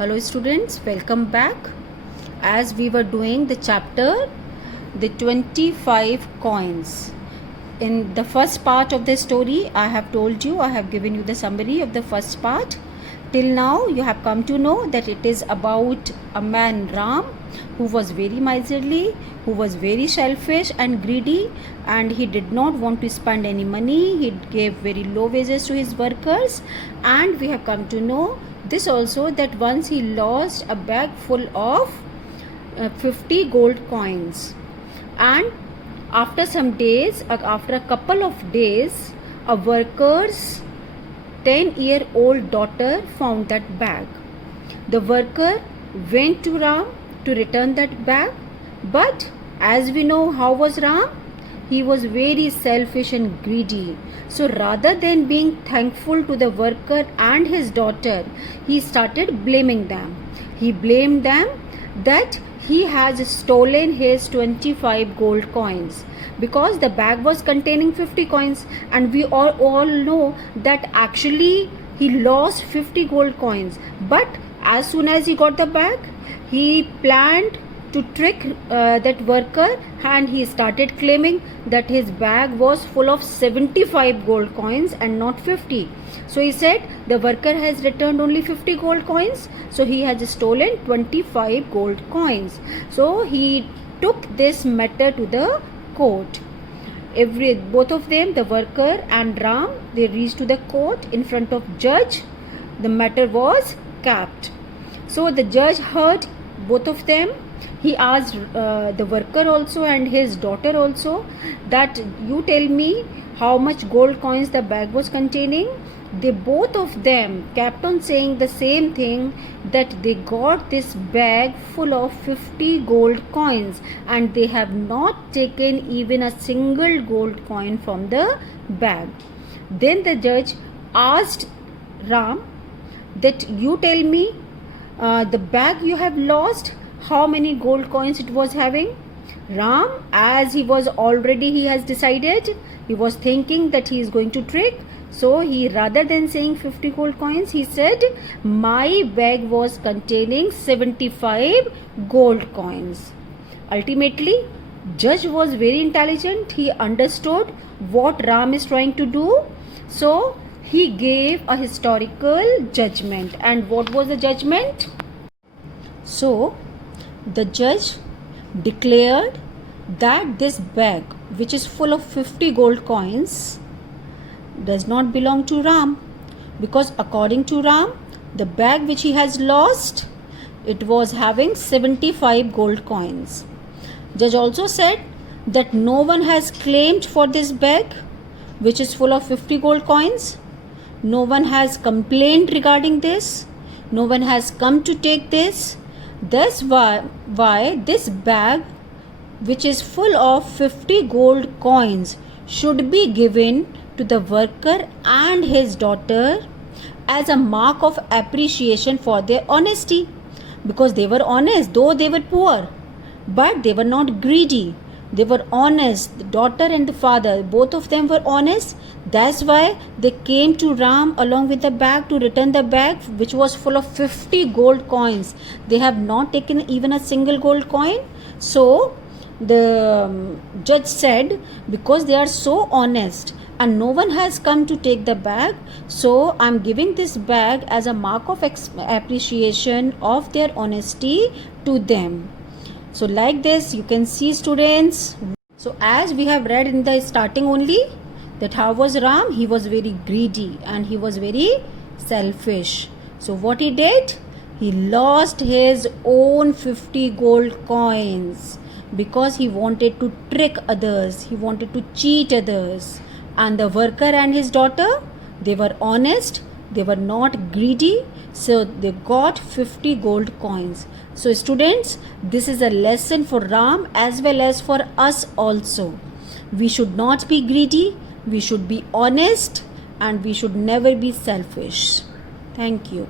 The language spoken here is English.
Hello students, welcome back. As we were doing the chapter, the 25 coins. In the first part of the story, I have told you, I have given you the summary of the first part. Till now, you have come to know that it is about a man Ram who was very miserly, who was very selfish and greedy, and he did not want to spend any money. He gave very low wages to his workers, and we have come to know this also, that once he lost a bag full of 50 gold coins, and after some days, after a couple of days, a worker's 10-year-old daughter found that bag. The worker went to Ram to return that bag, but as we know, how was Ram? He was very selfish and greedy. So rather than being thankful to the worker and his daughter, he started blaming them. He blamed them that he has stolen his 25 gold coins, because the bag was containing 50 coins, and we all know that actually he lost 50 gold coins. But as soon as he got the bag, he planned to trick that worker, and he started claiming that his bag was full of 75 gold coins and not 50. So he said the worker has returned only 50 gold coins, so he has stolen 25 gold coins. So he took this matter to the court. Both of them, the worker and Ram, they reached to the court in front of judge. The matter was capped. So the judge heard both of them. He asked the worker also and his daughter also that you tell me how much gold coins the bag was containing. They both of them kept on saying the same thing, that they got this bag full of 50 gold coins and they have not taken even a single gold coin from the bag. Then the judge asked Ram that you tell me the bag you have lost, how many gold coins it was having. Ram, as he has decided, he was thinking that he is going to trick. So he, rather than saying 50 gold coins, he said my bag was containing 75 gold coins. Ultimately, judge was very intelligent. He understood what Ram is trying to do. So he gave a historical judgment. And what was the judgment? So the judge declared that this bag, which is full of 50 gold coins, does not belong to Ram, because according to Ram, the bag which he has lost, it was having 75 gold coins. Judge also said that no one has claimed for this bag which is full of 50 gold coins. No one has complained regarding this. No one has come to take this. That's why this bag, which is full of 50 gold coins, should be given to the worker and his daughter as a mark of appreciation for their honesty, because they were honest, though they were poor, but they were not greedy. They were honest. The daughter and the father, both of them were honest. That's why they came to Ram along with the bag to return the bag, which was full of 50 gold coins. They have not taken even a single gold coin. So the judge said, because they are so honest and no one has come to take the bag, so I'm giving this bag as a mark of appreciation of their honesty to them. So like this, you can see, students. So as we have read in the starting only, that how was Ram? He was very greedy and he was very selfish. So what he did? He lost his own 50 gold coins because he wanted to trick others. He wanted to cheat others. And the worker and his daughter, they were honest. They were not greedy. So they got 50 gold coins. So students, this is a lesson for Ram as well as for us also. We should not be greedy. We should be honest, and we should never be selfish. Thank you.